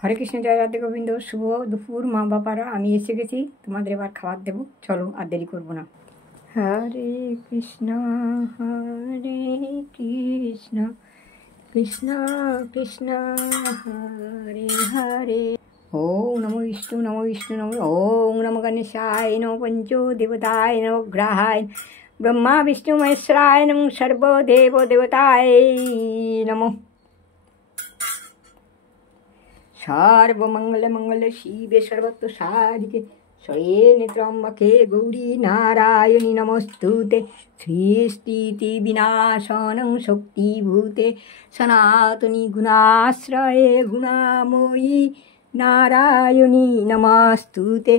হরে কৃষ্ণ, জয় রাধে গোবিন্দ। শুভ দুপুর মা বাবারা, আমি এসে গেছি, তোমাদের এবার খাবার দেবো। চলো, আর দেরি করবো না। হরে কৃষ্ণ কৃষ্ণ কৃষ্ণ কৃষ্ণ হরে হরে। ওম নমো বিষ্ণু নমো বিষ্ণু নমো। ওম নমো গণেশায় নমো পঞ্চো দেবতায় নমো গ্রহায় ব্রহ্মা বিষ্ণু মহেশ্বরায় নমো সর্বদেব দেবতায় নমো। सर्वमंगल मंगल शिवे सर्वत्र साधिके शरण्ये त्र्यंबके गौरी नारायणी नमोस्तुते। सृष्टि विनाशनं शक्तिभूते सनातनी गुणाश्रये गुणामयी नारायणी नमोस्तुते।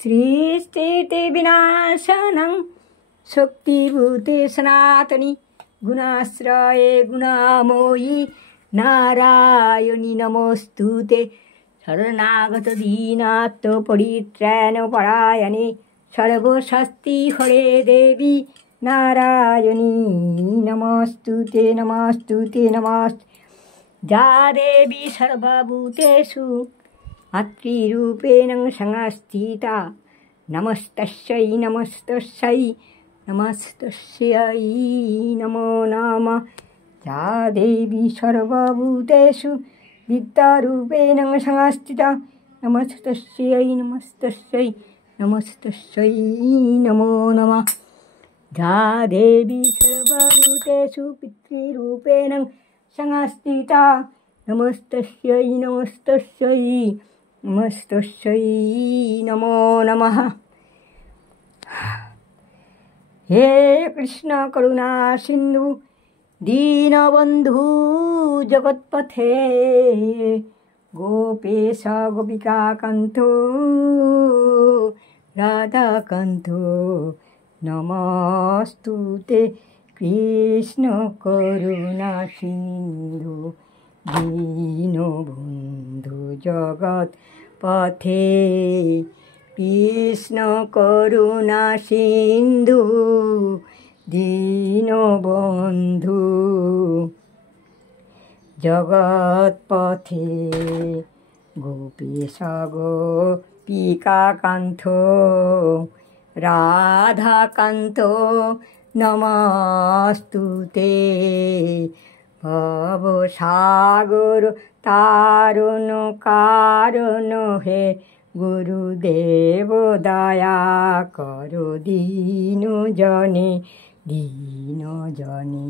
सृष्टि विनाशनं शक्तिभूते सनातनी गुणाश्रये गुणामयी नारायणी नमोस्तुते। शरणागत दीनात्म परित्राण परायणे सर्वशक्ति हरे देवी नारायणी नमोस्तुते नमोस्तुते नमोस्तुते। जा देवी सर्वभूतेषु मातृरूपेण संस्थिता नमस्तस्यै नमस्तस्यै नमस्तस्यै नमो नमः। जा देवी सर्वभूतेषु विद्यारूपेण संस्थिता नमस्तस्यै नमस्तस्यै नमस्तस्यै नमो नमः। जा देवी सर्वभूतेषु पितृरूपेण संस्थिता नमस्तस्यै नमस्तस्यै नमस्तस्यै नमो नमः। हे कृष्ण करुणा सिन्धु दीनबन्धु जगत्पथे गोपेश गोपिकान्तो राधाकान्तो नमोस्तुते। कृष्ण करुणा सिन्धु दीनबन्धु जगत्पथे कृष्ण करुणा सिन्धु दीनबन्धु जगत्पथे गोपेश गोपिकान्तो राधाकान्तो नमोस्तुते। भवसागर तारण कारण हे गुरुदेव दया करो दीन जने दीन जने।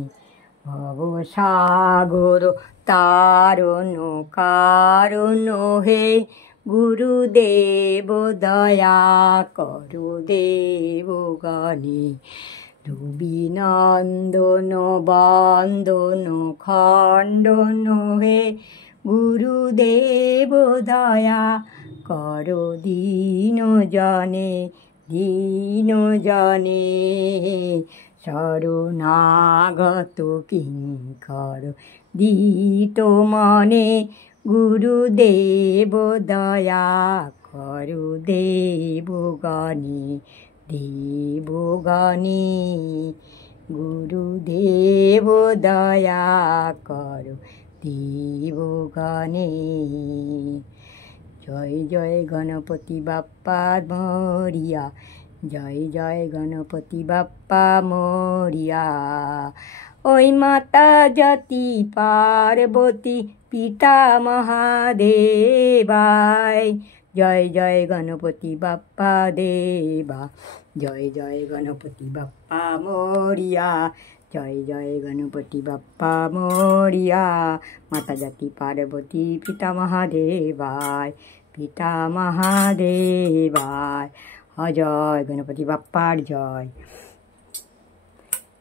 भवसागर तारण कारण हे गुरुदेव दया करो देवगणे। रविनन्दन बन्दन खण्डन हे गुरुदेव दया करो दीन जने दीन जने। शरणागत किङ्कर दीत मने गुरुदेव दया करो देवगणे देवगणे। गुरुदेव दया करो देवगणे। जय जय गणपति बाप्पा मोरिया जय जय गणपति बाप्पा मोरिया। ओई माता जति पार्वती पिता महादेवाय जय जय गणपति बाप्पा देवा। जय जय गणपति बाप्पा मोरिया जय जय गणपति बाप्पा मोरिया। माता जति पार्वती पिता महादेवाय पिता महादेवाय। जय गणपति बाप्पार जय।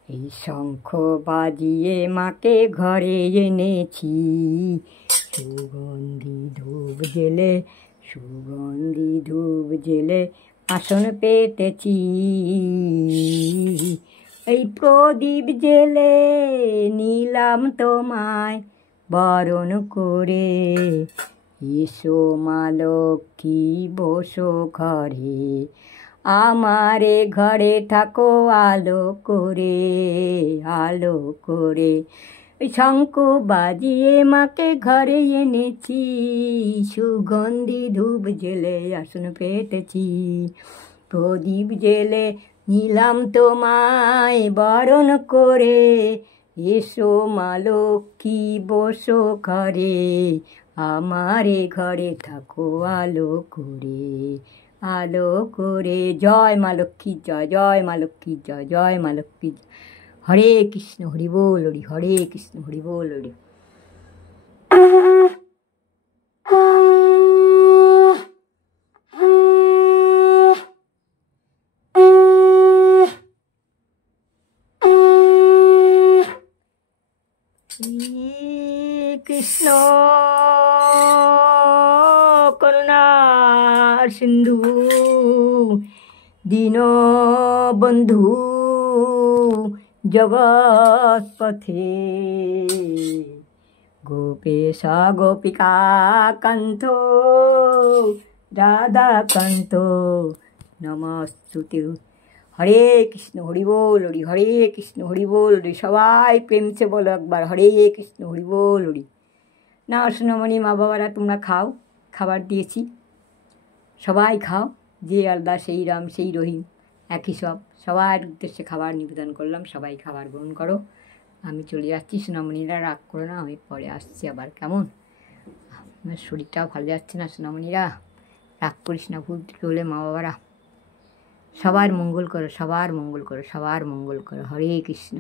এই শঙ্খ বাজিয়ে মাকে ঘরে এনেছি সুগন্ধি ধূপ জেলে সুগন্ধি ধূপ জেলে আসন পেতেছি। এই প্রদীপ জেলে নিলাম তোমায় বরণ করে। এসো মা লক্ষ্মী বসো ঘরে আমারে ঘরে থাকো আলো করে ওই শঙ্খ বাজিয়ে মাকে ঘরে এনেছি, সুগন্ধি ধূপ জেলে আসন পেতেছি, প্রদীপ জেলে নিলাম তোমায় বরণ করে, এসো মা লক্ষ্মী বসো ঘরে, আমারে ঘরে থাকো আলো করে, আলো করে। জয় মা লক্ষ্মী জয়, জয় মা লক্ষ্মী জয়, জয় মা লক্ষ্মী জয়। হরে কৃষ্ণ হরি বল হরি, হরে কৃষ্ণ হরি বল হরি। কৃষ্ণ করুণা সিন্ধু দীনবন্ধু জগৎপথে, গোপেশ গোপিকা কান্ত রাধাকান্ত নমস্তুতে। হরে কৃষ্ণ হরি বল হরি, হরে কৃষ্ণ হরি বল হরি। সবাই প্রেমসে বলো একবার হরে কৃষ্ণ হরি বল হরি। না সোনামণি মা বাবারা তোমরা খাও, খাবার দিয়েছি, সবাই খাও, যে আলাদা সেই রাম সেই রহিম একই সব। সবার উদ্দেশ্যে খাবার নিবেদন করলাম, সবাই খাবার গ্রহণ করো। আমি চলে যাচ্ছি, সোনামণিরা রাগ করো না, আমি পরে আসছি আবার, কেমন? আমার শরীরটাও ভালো যাচ্ছে না সোনামণিরা, রাগ করিস না, ভুল হলে মা বাবারা। সবার মঙ্গল করো, সবার মঙ্গল করো, সবার মঙ্গল করো। হরে কৃষ্ণ।